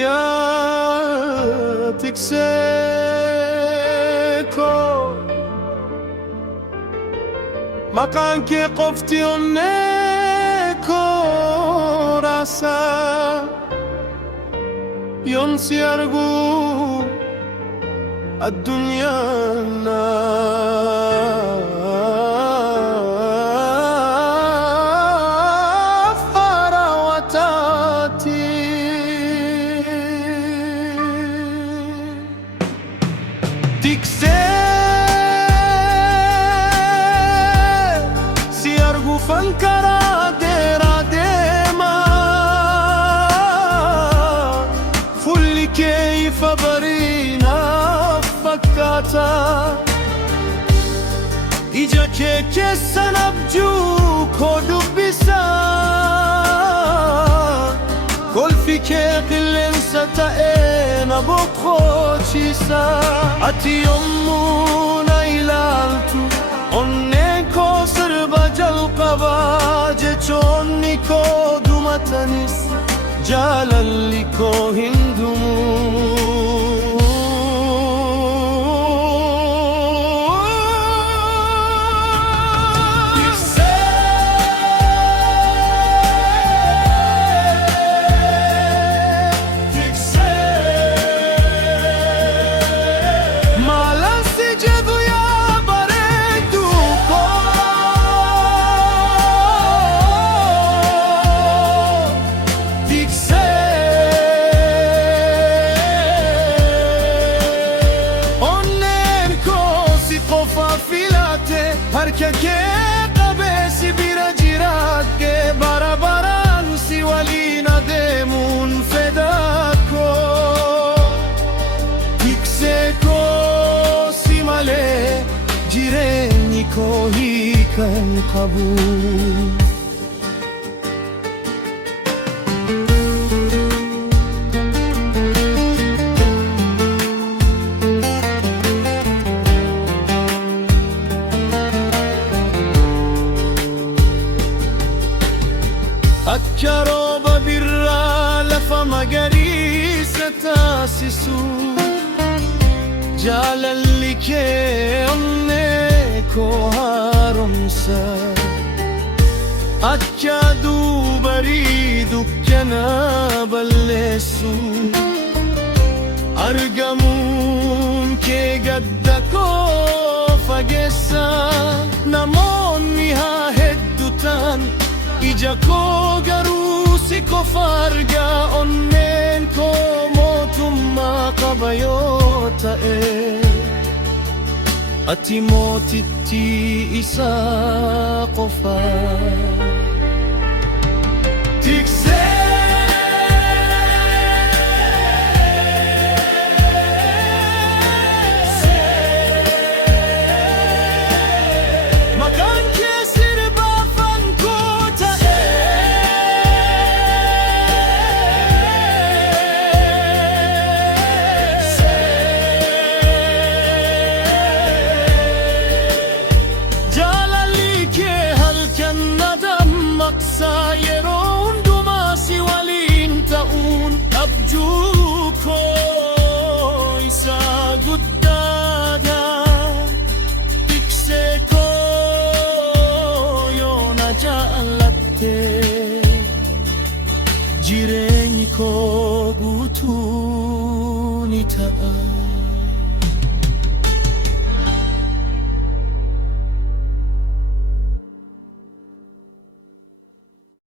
yaa tiksee koo maqaan kee qofti onnee koo raasaa yoon si argu addunyaan naaf haarawataati. Tiksee si arguufan karaa dheeraa deemaa fuulli kee ifa barii naaf fakkaata. Ija kee keessan abjuu koo dubbisa kolfi kee qilleensa ta'ee na boqochiisa. Ati yommuu na ilaaltu onneen koo sirba jalqaba jechoonni koo dumatanis jaalalli koo hin dhumu. Harka kee qabee si bira jiraadhee bara baraan si waliin adeemuun fedha koo. Tiksee koo si malee jireenyi koo hiika hin qabu. Akka rooba birraa lafa magariisa taasisu jaalalli kee onnee koo haaromsa. Akka aduu barii dukkana balleessu argamuun kee gadda koo fageessa. Namoonni haa hedduutan ija koo garuu si qofa argaa. Onneen koo mootummaa qaba yoo ta'e ati mootittii isaa qofa. Tiksee maqaan kee sirba afaan koo yeroo hundumaa si waliin ta'uun abjuu koo isa guddaadha. Tiksee koo yoo na jaalatte jireenyi koo guutuu ni ta'a.